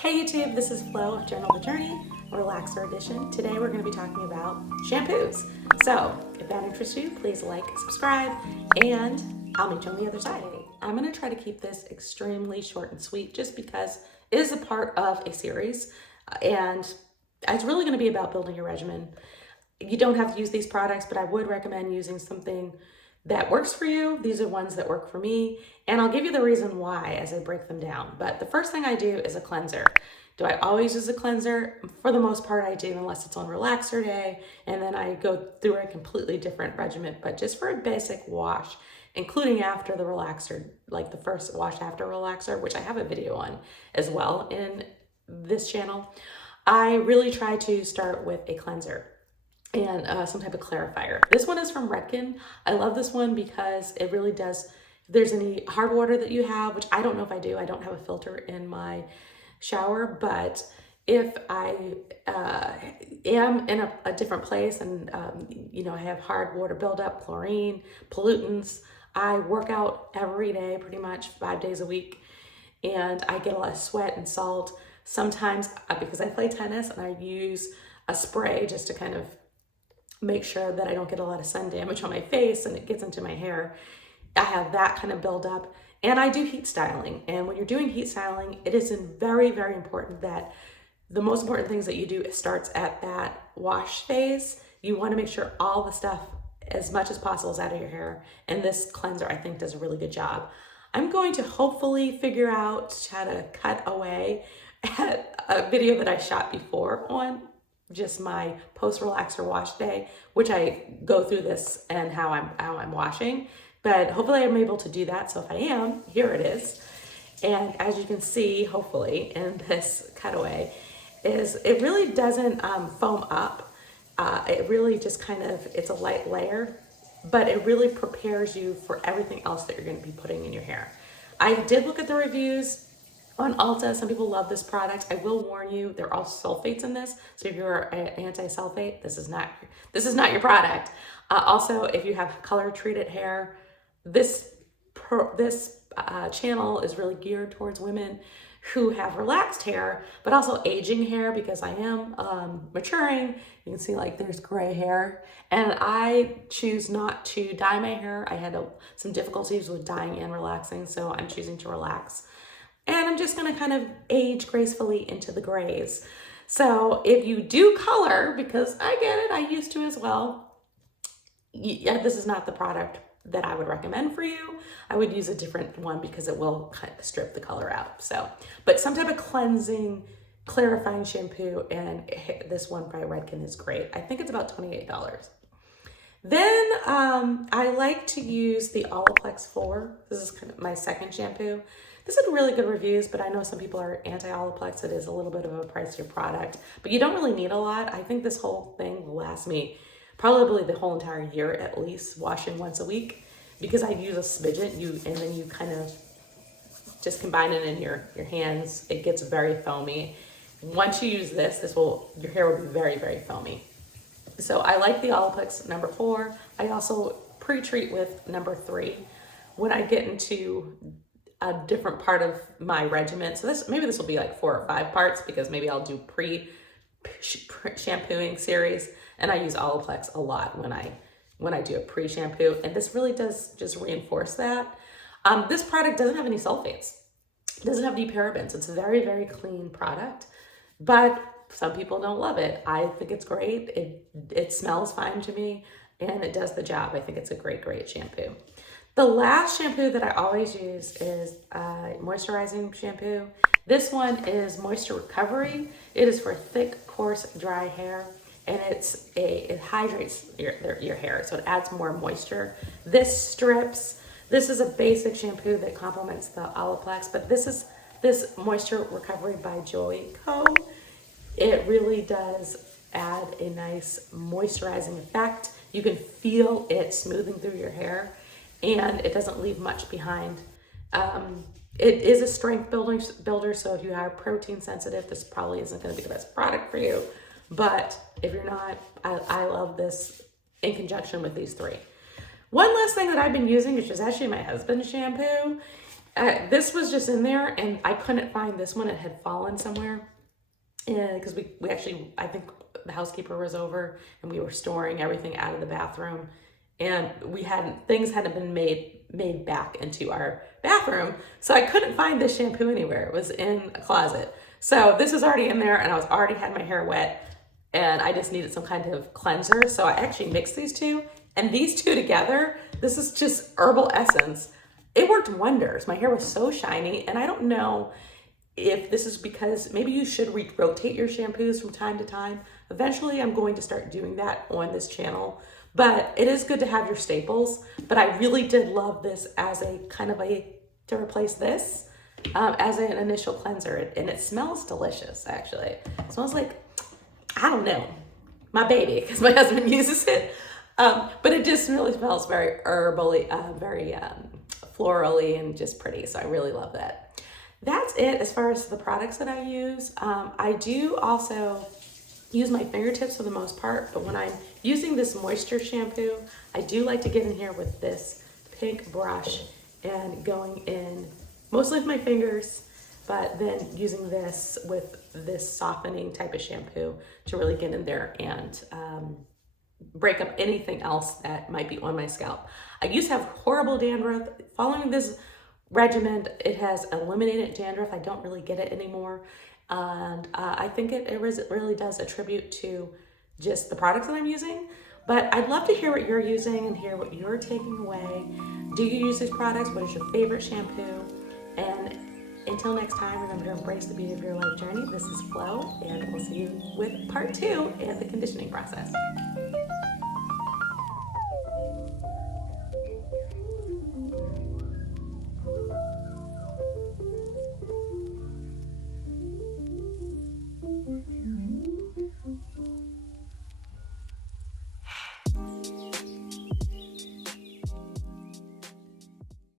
Hey YouTube, this is Flo of Journal the Journey, Relaxer Edition. Today we're going to be talking about shampoos. So if that interests you, please like, subscribe, and I'll meet you on the other side. I'm going to try to keep this extremely short and sweet just because it is a part of a series and it's really going to be about building your regimen. You don't have to use these products, but I would recommend using something that works for you. These are ones that work for me, and I'll give you the reason why as I break them down. But the first thing I do is a cleanser. Do I always use a cleanser? For the most part, I do, unless it's on relaxer day, and then I go through a completely different regimen. But just for a basic wash, including after the relaxer, like the first wash after relaxer, which I have a video on as well in this channel, I really try to start with a cleanser and some type of clarifier. This one is from Regimen. I love this one because it really does, if there's any hard water that you have, which I don't know if I do, I don't have a filter in my shower, but if I am in a different place and I have hard water buildup, chlorine, pollutants, I work out every day, pretty much 5 days a week, and I get a lot of sweat and salt. Sometimes because I play tennis and I use a spray just to kind of make sure that I don't get a lot of sun damage on my face and it gets into my hair. I have that kind of buildup, and I do heat styling. And when you're doing heat styling, it is very, very important that the most important things that you do starts at that wash phase. You want to make sure all the stuff as much as possible is out of your hair. And this cleanser, I think, does a really good job. I'm going to hopefully figure out how to cut away at a video that I shot before on just my post-relaxer wash day, which I go through this and how I'm washing. But hopefully I'm able to do that. So if I am, here it is. And as you can see, hopefully, in this cutaway, is it really doesn't foam up. It really just kind of, it's a light layer, but it really prepares you for everything else that you're going to be putting in your hair. I did look at the reviews on Ulta. Some people love this product. I will warn you, there are sulfates in this. So if you're anti-sulfate, this is not your product. Also, if you have color treated hair, this channel is really geared towards women who have relaxed hair, but also aging hair, because I am maturing. You can see like there's gray hair, and I choose not to dye my hair. I had some difficulties with dyeing and relaxing, so I'm choosing to relax. And I'm just gonna kind of age gracefully into the grays. So if you do color, because I get it, I used to as well, this is not the product that I would recommend for you. I would use a different one because it will kind of strip the color out. So, but some type of cleansing, clarifying shampoo, and this one by Regimen is great. I think it's about $28. Then I like to use the Olaplex 4. This is kind of my second shampoo. This had really good reviews, but I know some people are anti-Olaplex. It is a little bit of a pricier product, but you don't really need a lot. I think this whole thing will last me probably the whole entire year, at least, washing once a week, because I use a smidget, and then you kind of just combine it in your hands. It gets very foamy. Once you use this your hair will be very, very foamy. So I like the Olaplex number 4. I also pre-treat with number 3 when I get into a different part of my regimen. So maybe this will be like 4 or 5 parts, because maybe I'll do pre-shampooing series, and I use Olaplex a lot when I do a pre-shampoo, and this really does just reinforce that. This product doesn't have any sulfates. It doesn't have any parabens. It's a very, very clean product, but some people don't love it. I think it's great. It smells fine to me, and it does the job. I think it's a great, great shampoo. The last shampoo that I always use is moisturizing shampoo. This one is Moisture Recovery. It is for thick, coarse, dry hair, and it hydrates your hair, so it adds more moisture. This strips. This is a basic shampoo that complements the Olaplex, but this Moisture Recovery by Joy Co. It really does add a nice moisturizing effect. You can feel it smoothing through your hair, and it doesn't leave much behind. It is a strength builder, so if you are protein sensitive, this probably isn't going to be the best product for you. But if you're not, I love this in conjunction with these 3. One last thing that I've been using, which is actually my husband's shampoo. This was just in there, and I couldn't find this one. It had fallen somewhere. And because we actually, I think the housekeeper was over and we were storing everything out of the bathroom, and things hadn't been made back into our bathroom, so I couldn't find this shampoo anywhere. It was in a closet. So this was already in there, and I was already had my hair wet, and I just needed some kind of cleanser. So I actually mixed these two, and these two together, this is just herbal essence. It worked wonders. My hair was so shiny, and I don't know if this is because maybe you should rotate your shampoos from time to time. Eventually, I'm going to start doing that on this channel, but it is good to have your staples. But I really did love this as a kind of to replace this as an initial cleanser. And it smells delicious, actually. It smells like, I don't know, my baby, because my husband uses it. But it just really smells very herbally, very florally, and just pretty. So I really love that. That's it as far as the products that I use. I do also use my fingertips for the most part, but when I'm using this moisture shampoo, I do like to get in here with this pink brush and going in mostly with my fingers, but then using this with this softening type of shampoo to really get in there and break up anything else that might be on my scalp. I used to have horrible dandruff. Following this regimen, it has eliminated dandruff. I don't really get it anymore. And I think it really does attribute to just the products that I'm using. But I'd love to hear what you're using and hear what you're taking away. Do you use these products? What is your favorite shampoo? And until next time, remember to embrace the beauty of your life journey. This is Flo, and we'll see you with part 2 and the conditioning process.